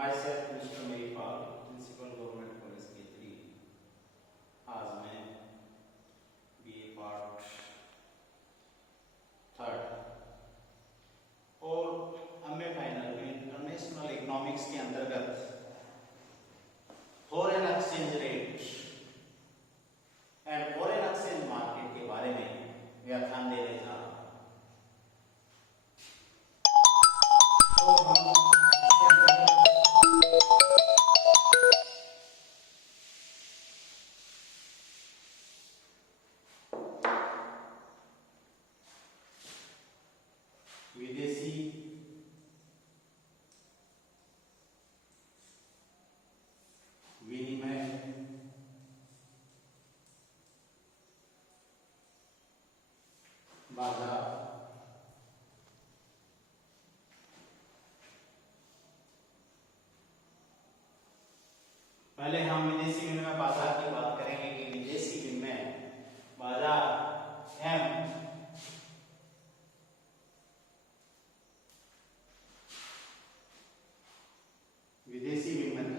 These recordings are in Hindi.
myself Mr. Maypal, principal government college Ketli. आज मैं बीए पार्ट थर्ड और एमए फाइनल में इंटरनेशनल इकोनॉमिक्स के अंतर्गत foreign exchange rate and foreign exchange market के बारे में व्याख्यान देने जा रहा हूं। तो हम विदेशी विनिमय बाजार पहले हम विदेशी विनिमय बाजार की बात करेंगे कि विदेशी विनिमय बाजार एम विदेशी विनिमय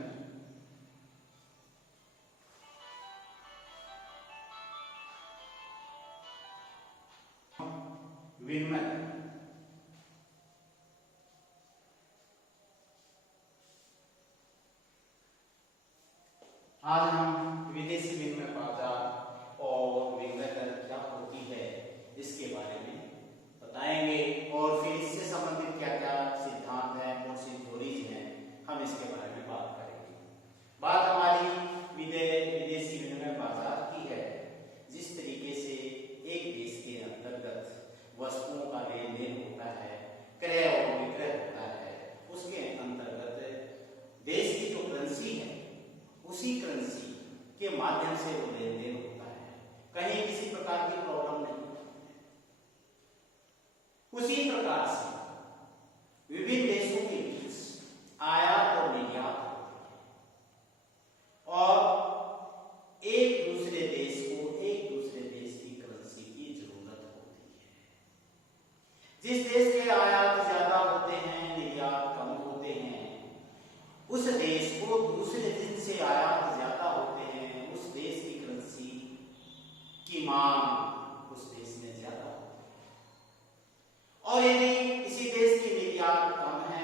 आज हम विदेशी विनिमय बाजार और विनिमय दर क्या होती है इसके बारे में बताएंगे और फिर इससे संबंधित क्या क्या सिद्धांत हैं कौन सी थ्योरीज हैं हम इसके बारे में बात करेंगे। बात हमारी विदेशी विनिमय बाजार की है। जिस तरीके से एक देश के अंतर्गत वस्तुओं का लेन देन होता है, क्रय और विक्रय होता है, उसके अंतर्गत देश की जो करेंसी है उसी करेंसी के माध्यम से वो लेन देन होता है। कहीं किसी प्रकार की प्रॉब्लम नहीं। उसी प्रकार से विभिन्न देशों के बीच आयात और निर्यात होती है और एक दूसरे देश को एक दूसरे देश की करेंसी की जरूरत होती है। जिस देश के आयात ज्यादा होते हैं, निर्यात कम होते हैं, उस देश को दूसरे देश से आयात ज्यादा होते हैं, उस देश की करेंसी की मांग उस देश में ज्यादा होती है। और यदि किसी देश की निर्यात कम है,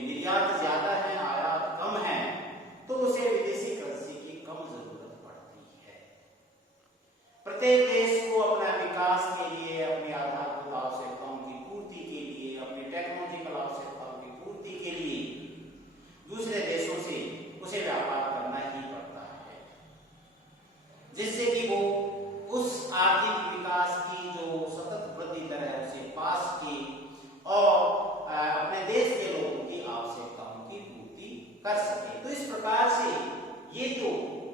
निर्यात ज्यादा है, आयात कम है, तो उसे विदेशी करेंसी की कम जरूरत पड़ती है। प्रत्येक देश को अपना विकास के लिए, अपनी आधारभूत आवश्यकताओं की पूर्ति के लिए, अपनी टेक्नोलॉजिकल आवश्यकताओं की पूर्ति के लिए दूसरे देशों से उसे व्यापार करना ही पड़ता है, जिससे कि वो उस आर्थिक विकास की जो सतत वृद्धि दर है उसे पास की और अपने देश के लोगों की आवश्यकताओं की पूर्ति कर सके। तो इस प्रकार से ये जो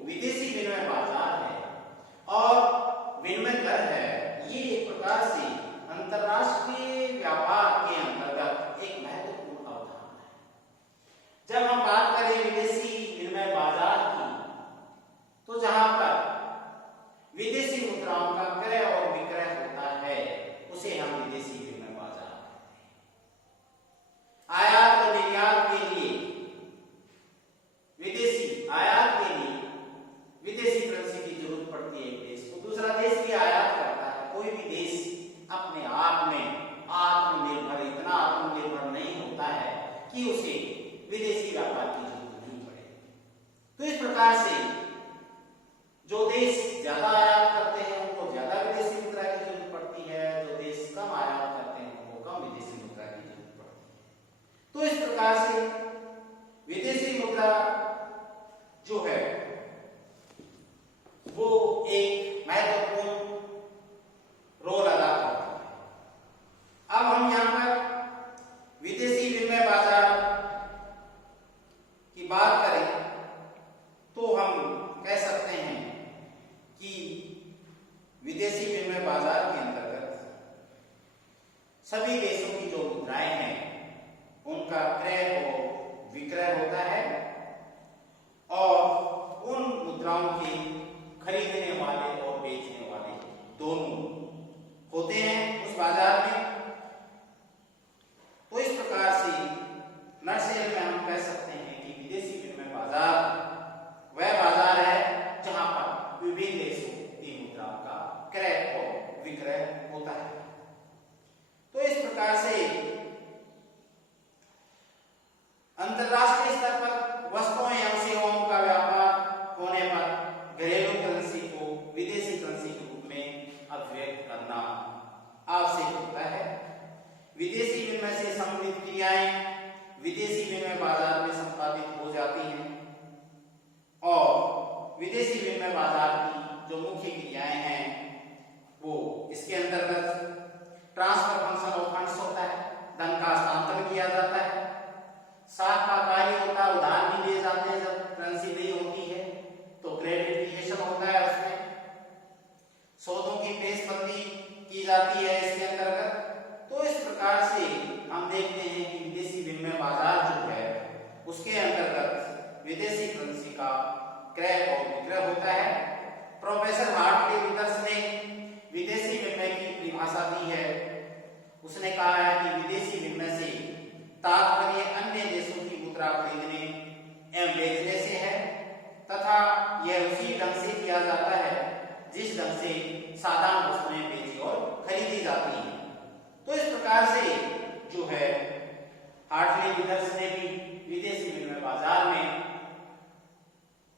विदेशी विनिमय बाजार है और विनिमय दर है, ये एक प्रकार से अंतरराष्ट्रीय व्यापार के अंतर्गत एक महत्वपूर्ण अवधारणा है। जब हम बात करें विदेशी विनिमय बाजार की, तो जहां पर विदेशी मुद्राओं का क्रय और विक्रय होता है उसे हम विदेशी विनिमय बाजार कहते हैं। आयात और निर्यात के लिए विदेशी करेंसी की जरूरत पड़ती है। एक देश को दूसरा देश भी आयात करता है। कोई भी देश अपने आप में आत्मनिर्भर, इतना आत्मनिर्भर नहीं होता है कि उसे विदेशी व्यापार की जरूरत नहीं पड़े। तो इस प्रकार से जो देश ज्यादा आयात करते हैं उनको ज्यादा विदेशी मुद्रा की जरूरत पड़ती है, जो देश कम आयात करते हैं उनको कम विदेशी मुद्रा की जरूरत पड़ती है। तो इस प्रकार से विदेशी मुद्रा जो है वो एक महत्वपूर्ण रोल अदा करती है। अब हम यहां पर विदेशी विनिमय बाजार की बात करें तो हम कह सकते हैं कि विदेशी विनिमय बाजार के अंतर्गत सभी देशों की जो मुद्राएं हैं उनका क्रय और विक्रय होता है और उन मुद्राओं के खरीदने वाले और बेचने वाले दोनों होते हैं उस बाजार में। तो इस प्रकार से न सिर्फ अंतरराष्ट्रीय स्तर पर वस्तुओं एवं सेवाओं का व्यापार होने पर घरेलू करेंसी को विदेशी करेंसी के रूप में अभिव्यक्त करना आवश्यक होता है। विदेशी विनिमय से संबंधित क्रियाएं विदेशी विनिमय बाजार में संपादित हो जाती हैं और विदेशी विनिमय बाजार की जो मुख्य क्रियाएं हैं वो इसके अंतर्गत ट्रांसफर फंक्शन ऑफ फंड्स होता है, धन का हस्तांतरण किया जाता है, साख का कार्य होता है, उधार भी लिए जाते हैं जब करेंसी नहीं होती है तो क्रेडिट क्रिएशन होता है, उसमें सौदों की पेशबंदी की जाती है इसके अंतर्गत। तो इस प्रकार से हम देखते हैं कि विदेशी विनिमय बाजार जो है उसके अंतर्गत विदेशी करेंसी का क्रय और विक्रय होता है। प्रोफेसर हार्टले विदर्स ने विदेशी विनिमय की परिभाषा दी है। उसने कहा है कि विदेशी विनिमय से तात्पर्य अन्य देशों की मुद्रा खरीदने एवं बेचने से है तथा यह उसी ढंग से किया जाता है जिस ढंग से साधारण वस्तुएं बेची और खरीदी जाती हैं। तो इस प्रकार से जो है हार्टले विदर्स ने भी विदेशी विनिमय बाजार में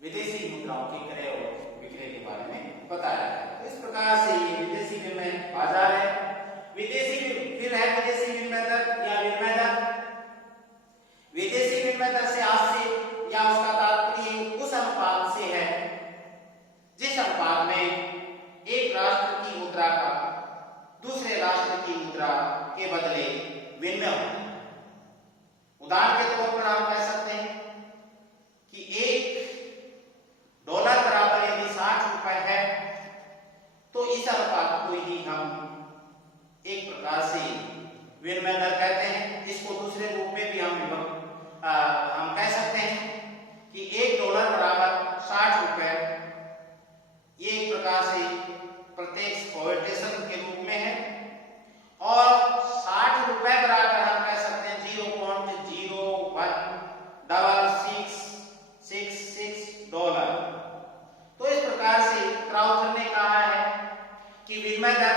विदेशी मुद्राओं के क्रय और विक्रय के बारे में बताया है। तो इस प्रकार से ये विदेशी विनिमय बाजार है। विदेशी फिर है विदेशी विनिमय दर या विनिमय दर। विदेशी विनिमय दर से आपसे या उसका तात्पर्य उस अनुपात से है जिस अनुपात में एक राष्ट्र की मुद्रा का दूसरे राष्ट्र की मुद्रा के बदले विनिमय होता है। उदाहरण के तौर पर आप कह सकते हैं कि $1 बराबर यदि 60 रुपए है तो इस अनुपात को ही हम एक प्रकार से विनिमय दर कहते हैं। इसको दूसरे रूप में भी हम कह सकते हैं कि $1 बराबर 60 रुपए, ये एक प्रकार से प्रत्यक्ष कोटेशन के रूप में है और 60 रुपए बराबर हम कह सकते हैं $0.01666। तो इस प्रकार से क्राउथर ने कहा है कि विनिमय दर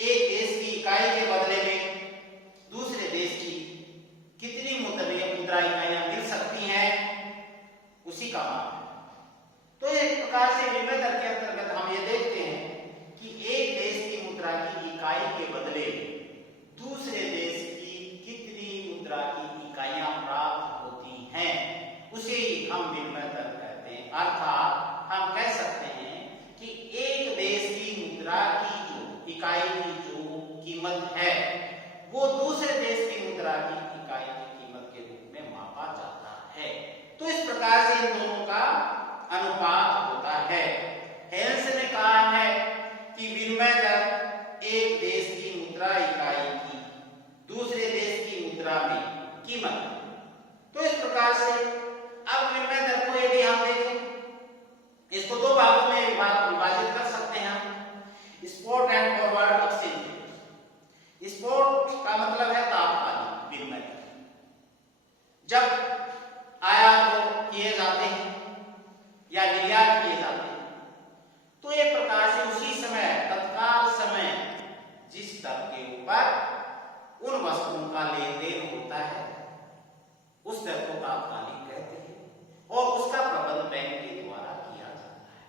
एक देश की इकाई के बदले में दूसरे देश की कितनी मुद्रा इकाइयां मिल सकती हैं उसी का माप है। तो एक प्रकार से विनिमय दर के अंतर्गत हम ये देखते हैं कि एक देश की मुद्रा की इकाई के बदले दूसरे देश की कितनी मुद्रा की इकाइयां प्राप्त होती हैं उसे ही हम विनिमय दर कहते हैं। अर्थात हम कह सकते हैं कि एक देश की मुद्रा की जो इकाई की जो कीमत है वो दूसरे देश की मुद्रा की इकाई की कीमत के रूप में मापा जाता है। तो इस प्रकार से इन दोनों का अनुपात होता है। हेल्स ने कहा है कि विनिमय दर एक देश की मुद्रा इकाई की दूसरे देश की मुद्रा में कीमत। तो इस प्रकार से अब विनिमय दर को यदि हम देखें इसको दो भागों में विभाजित कर सकते हैं हम, spot and forward exchange. Spot का मतलब है तात्कालिक विनिमय। जब आयात किए जाते हैं या निर्यात किए जाते हैं तो एक प्रकार से उसी समय तत्काल समय जिस दर के ऊपर उन वस्तुओं का लेन देन होता है उस दर को तात्कालिक कहते हैं और उसका प्रबंध बैंक के द्वारा किया जाता है।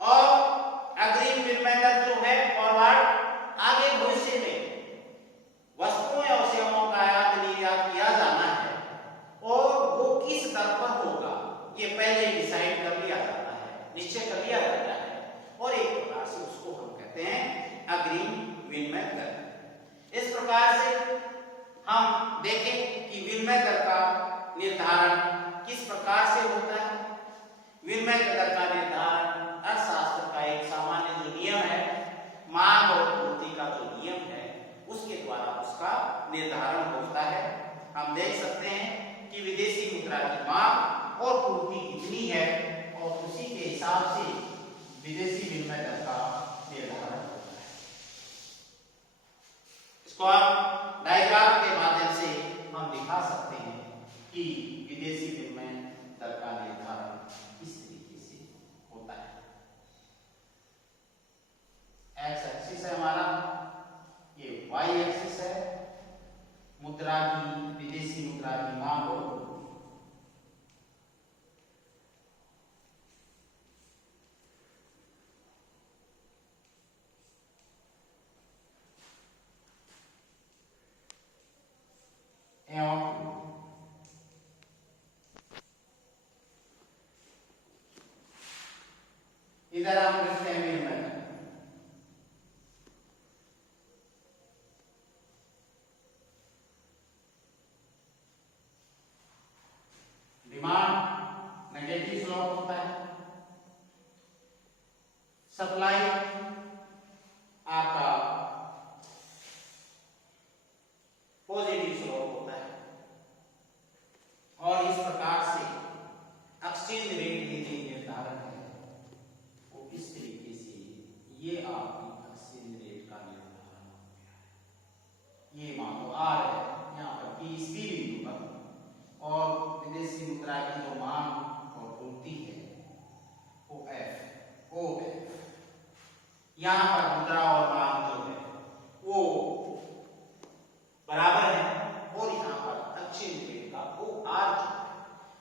और अग्रिम विनिमय दर जो है फॉरवर्ड, आगे भविष्य में वस्तुओं या सेवाओं का आयात निर्यात किया जाना है और वो किस दर पर होगा ये पहले डिसाइड कर लिया जाता है, निश्चय कर लिया जाता है और एक प्रकार से उसको हम कहते हैं अग्रिम विनिमय दर। इस प्रकार से हम देखें कि विनिमय दर का निर्धारण किस प्रकार से होता है। विनिमय दर का निर्धारण अर्थशास्त्र का एक सामान्य जो नियम है, मांग और पूर्ति का जो नियम है उसके द्वारा उसका निर्धारण होता है। हम देख सकते हैं कि विदेशी मुद्रा की मांग और पूर्ति कितनी है और उसी के हिसाब से विदेशी विनिमय दर का निर्धारण होता है। इसको आप डायग्राम के माध्यम से हम दिखा सकते हैं कि विदेशी विनिमय दर का निर्धारण किस तरीके से होता है। एक्स एक्सिस है हमारा, ये वाई एक्सिस है, मुद्रा की, विदेशी मुद्रा की मांग हो एवं इधर हम लिखते हैं विनिमय। डिमांड नेगेटिव स्लोप होता है, सप्लाई आपका पॉजिटिव स्लोप होता है। और इस प्रकार से एक्सचेंज रेट की जो निर्धारण है वो इस तरीके से, ये आपकी एक्सचेंज रेट का निर्धारण हो गया है। ये मान लो आर है यहाँ पर पी बिंदु पर, और विदेशी मुद्रा की जो मांग और पूर्ति है वो एफ, ओ एफ। यहाँ पर मुद्रा और मांग जो है वो बराबर है, और यहाँ पर एक्सचेंज रेट का वो आर जो है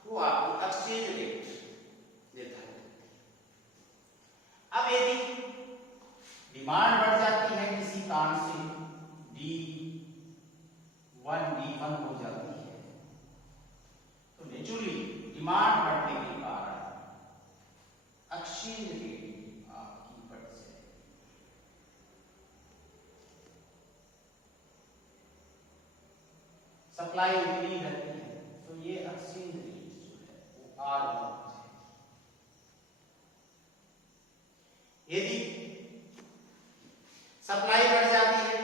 वो आपको एक्सचेंज रेट निर्धारित करती है। अब यदि डिमांड बढ़ जाती है किसी कारण से, D1 हो जाती है, तो नेचुरली डिमांड बढ़ने के कारण एक्सचेंज रेट आपकी बढ़ जाएगी। सप्लाई उतनी रहती है तो ये एक्सचेंज रेट जो है वो आर हो जाएगी। यदि सप्लाई बढ़ जाती है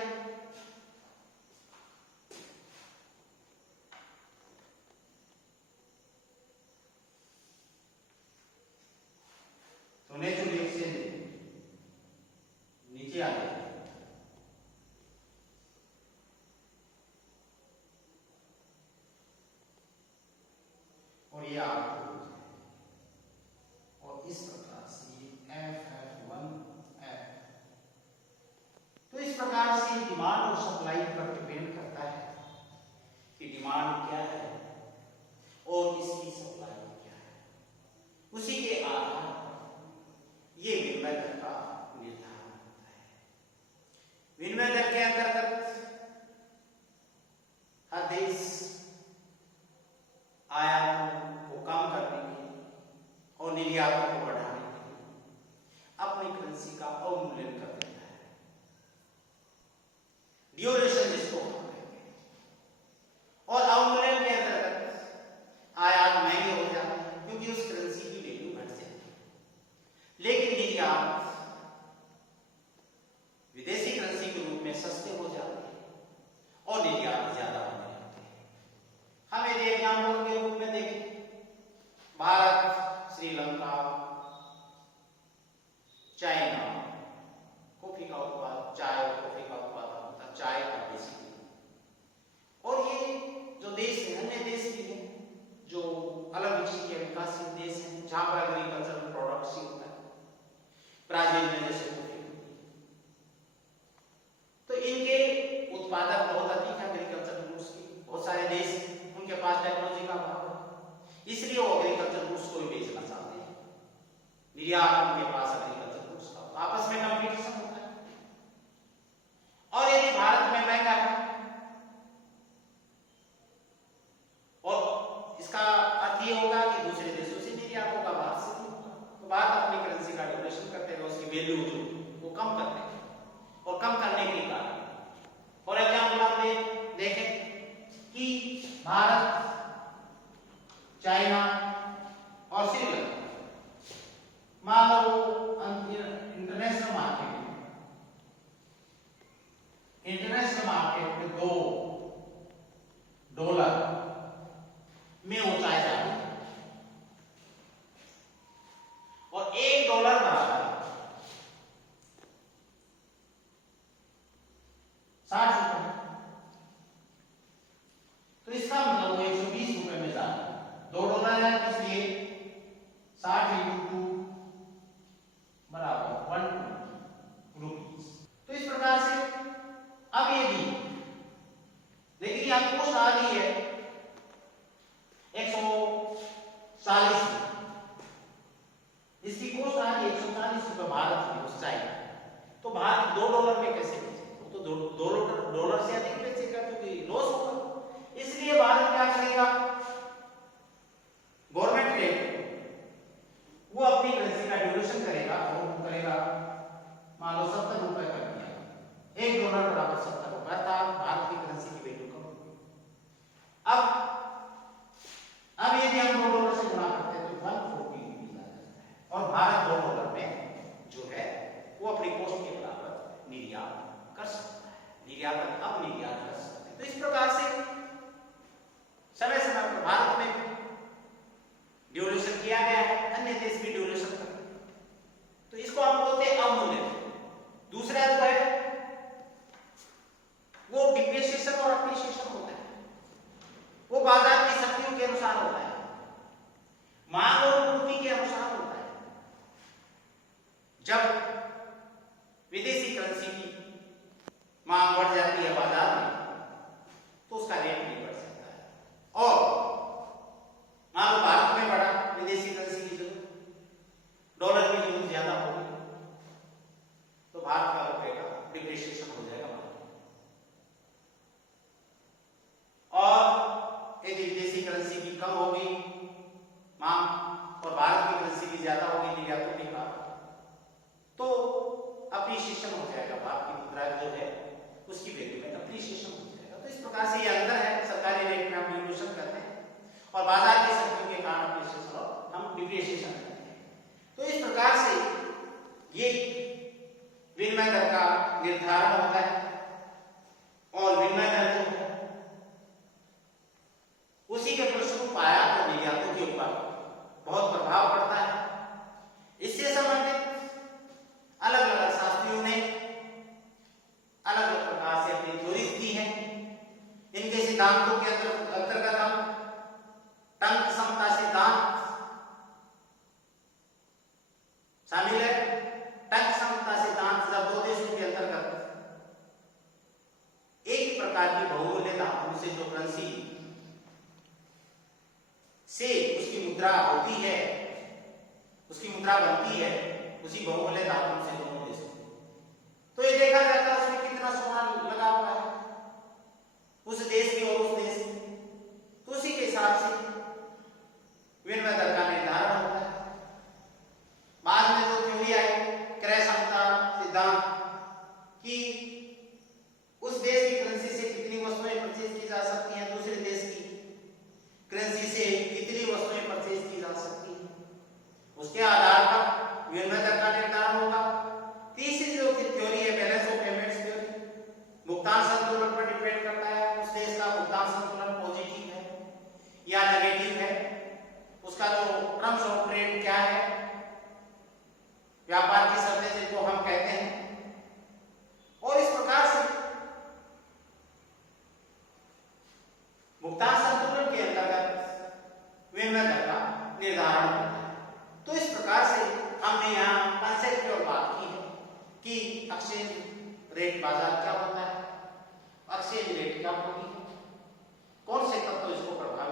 तो नेचुरली एक्सचेंज नीचे आ जाएगी। और ये आपको हो जाएगा, और इस प्रकार से FF1F। तो इस प्रकार से डिमांड और सप्लाई पर डिपेंड करता है कि डिमांड क्या है और इसकी सप्लाई क्या है। उसी के आधार पर ये विनिमय दर का निर्धारण होता है। विनिमय दर के अंतर्गत हर देश आयातों को कम करने के लिए और निर्यातों को बढ़ाने के लिए अपनी करेंसी का अवमूल्यन कर देता है, ड्यूरेशन जिसको हम कहते हैं। और अवमूल्यन के अंतर्गत आयात महंगे हो जाते हैं क्योंकि उस करेंसी की वैल्यू घट जाती है, लेकिन निर्यात विदेशी करेंसी के रूप में सस्ते हो जाते हैं और निर्यात ज्यादा होने लगते हैं। हम यदि एग्जाम्पल के रूप में देखें, भारत, श्रीलंका, चाइना कॉफी का उत्पादन, चाय और कॉफी का उत्पादन होता है, चाय का बेसिकली। और ये जो देश है, अन्य देश भी है जो अलग विकसित या विकासशील देश हैं जहां पर एग्रीकल्चरल प्रोडक्ट्स ही होता है, ब्राजील में जैसे कॉफी। तो इनके उत्पादक बहुत अधिक है एग्रीकल्चरल गुड्स की, बहुत सारे देश हैं उनके पास टेक्नोलॉजी का अभाव है, इसलिए वो एग्रीकल्चर गुड्स को भी बेचना चाहते हैं। निर्यात उनके पास एग्रीकल्चर गुड्स का, आपस में कंपटीशन होता है। और यदि भारत में महंगा है, और इसका अर्थ ये होगा कि दूसरे देशों से निर्यात होगा, बाहर से नहीं होगा, तो भारत अपनी करेंसी का डिप्रेशन करते हुए उसकी वैल्यू जो वो कम करते हैं। और कम करने के कारण, फॉर एग्जाम्पल आप देखें कि भारत, चाइना और श्रीलंका, मान लो इंटरनेशनल मार्केट में $2 में वो चाय जाती है, और $1 बराबर 60 रुपए। तो इसका मतलब वो 120 रुपए में जाता है। $2 है इसलिए 60 × 2 बराबर 120 रुपीस। तो इस प्रकार से अब यदि, लेकिन यहाँ पोस्ट डिप्रिसिएशन करते हैं। तो इस प्रकार से ये विनिमय दर का निर्धारण होता है और विनिमय दर जो है उसी के फलस्वरूप आयात और निर्यातों के ऊपर बहुत प्रभाव पड़ता है। इससे संबंधित अलग अलग अर्थशास्त्रियों ने अलग अलग प्रकार से अपनी थ्योरीज दी है। इनके सिद्धांतों के अंतर्गत हम टंक समता सिद्धांत शामिल है। टंक समता सिद्धांत जब दो देशों के अंतर्गत एक ही प्रकार की बहुमूल्य धातु से जो करेंसी से उसकी मुद्रा होती है, उसकी मुद्रा बनती है, उसी बहुमूल्य धातु से दोनों देशों, तो ये देखा जाता है उसमें कितना सोना लगा हुआ है उस देश के और उस देश में, तो उसी के हिसाब से विनिमय दर का निर्धारण होता है। बाद में जो थ्योरी आई क्रय समता सिद्धांत कि उस देश की करेंसी से कितनी वस्तुएं परचेज की जा सकती हैं, दूसरे देश की करेंसी से कितनी वस्तुएं परचेज की जा सकती हैं, उसके आधार पर विनिमय दर का निर्धारण होगा। तीसरी जो थ्योरी है बैलेंस ऑफ पेमेंट्स थ्योरी, भुगतान संतुलन पर डिपेंड करता है उस देश का भुगतान संतुलन पॉजिटिव है या नेगेटिव है, उसका जो टर्म्स ऑफ ट्रेड क्या है, व्यापार की शर्तें जिनको हम कहते हैं, और इस प्रकार से भुगतान संतुलन के अंतर्गत विनिमय दर का निर्धारण होता है। तो इस प्रकार से हमने यहाँ कंसेप्ट और बात की है कि एक्सचेंज रेट बाजार क्या होता है, एक्सचेंज रेट क्या होती है, कौन से तत्व इसको प्रभावित